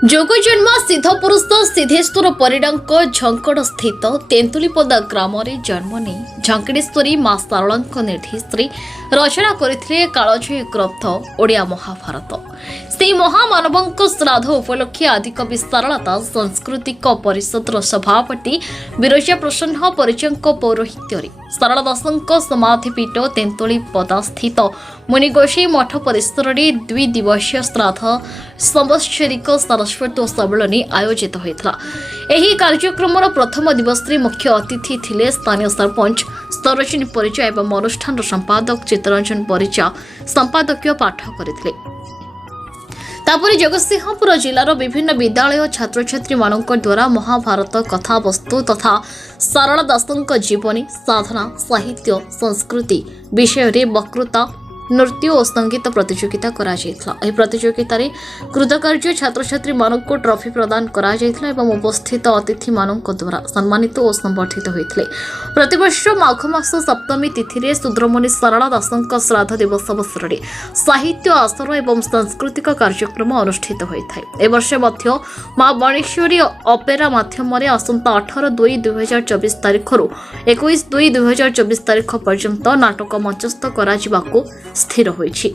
जोगजन्म सिद्धपुरुष सिद्धेश्वर परिडांक झंकड़ स्थित तेंतुलीपदा ग्राम जन्म नहीं झंकड़ेश्वरी मां शारला निर्देश रचना करथिले कालजयी ग्रंथ ओडिया महाभारत। से महामानव श्राद्ध उपलक्षे आदिकवि शारला दास सांस्कृतिक परिषद सभापति बिरजा प्रसन्न परिचय पौरोहित्य शारला दास समाधिपीठ तेंतुलीपदा स्थित मुनिगोषी मठ परिसर में 2 दिवसीय श्राद्ध संवत्सरिक सारस्वत सम्मेलन आयोजित होता। यह कार्यक्रम प्रथम दिवस मुख्य अतिथि थिले स्थानीय सरपंच सरोजिनी परिचा एवं अनुष्ठान संपादक चित्तरंजन परिचा संपादकीय पाठ करथिले। तापर जगतसिंहपुर जिलार विभिन्न विद्यालय छात्र छात्री मानक द्वारा महाभारत कथावस्तु तथा शारला दासଙ୍କ जीवनी साधना साहित्य संस्कृति विषय रे वक्तृता नृत्य और संगीत प्रतियोगिता करा जायतला। एही प्रतियोगिता रे कृतकार्य छात्र छात्री मानक ट्रॉफी प्रदान करा जायतला एवं उपस्थित अतिथि मानक द्वारा सम्मानित और संबर्धित होइतले। प्रतिवर्ष माघ मास सप्तमी तिथि रे सुद्रमुनि शारला दासଙ୍କ श्राद्ध दिवस अवसर रे साहित्य आसर एवं सांस्कृतिक कार्यक्रम अनुष्ठित होइथाय। ए वर्ष मध्य मां बाणेश्वरी ऑपेरा माध्यम रे आसंता 18/2/2024 तारिख रु 21/2/2024 तारिख पर्यंत नाटक मंचस्थ करा जिबाको स्थिर होइछि।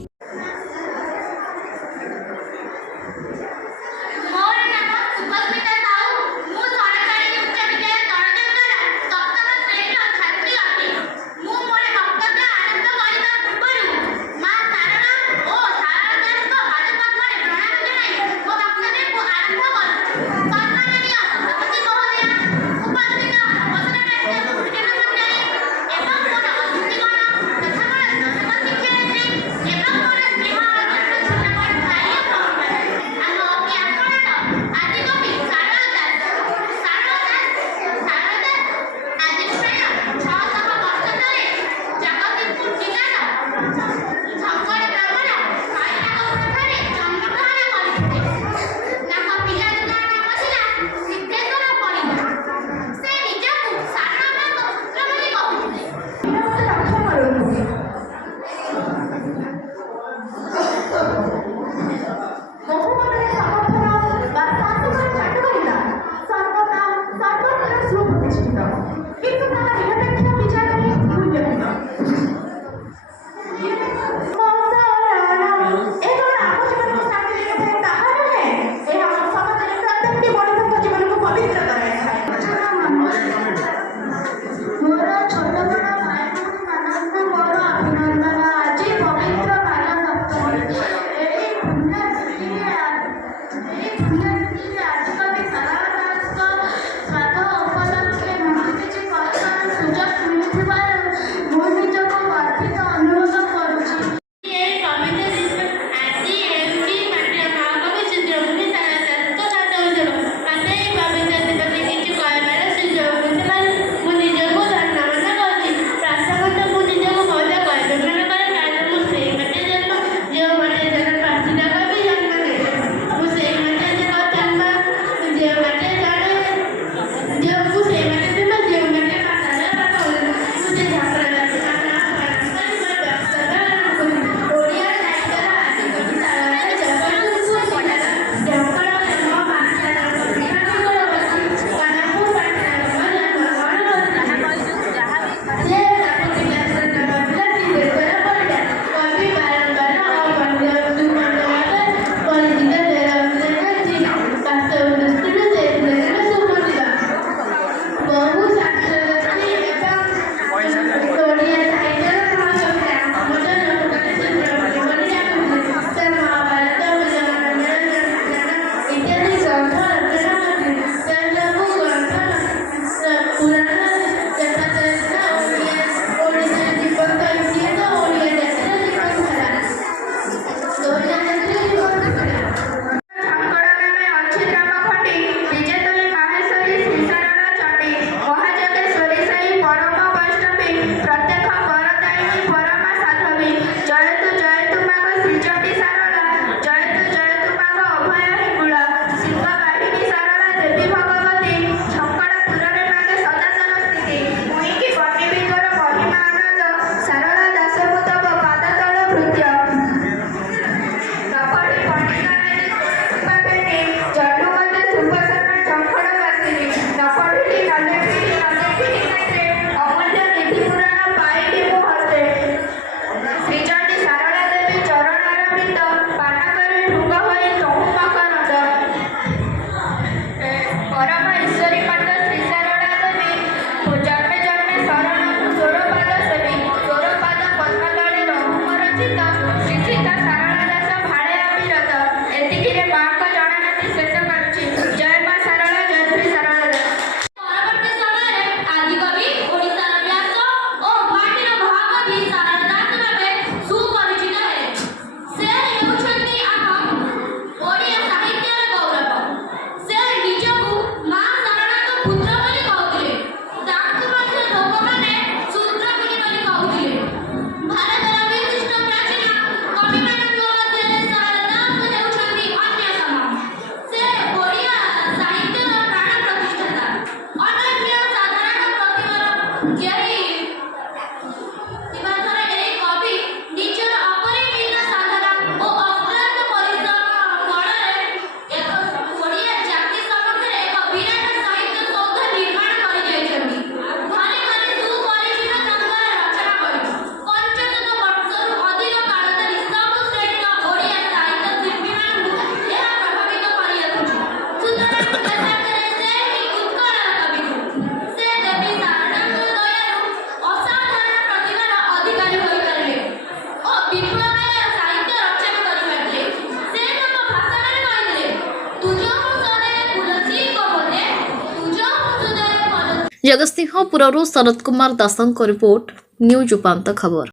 ଜଗତସିଂହପୁରରୁ ଶରତ କୁମାର ଦାସଙ୍କ ରିପୋର୍ଟ ନ୍ୟୁଜ୍ ଉପାନ୍ତ ଖବର।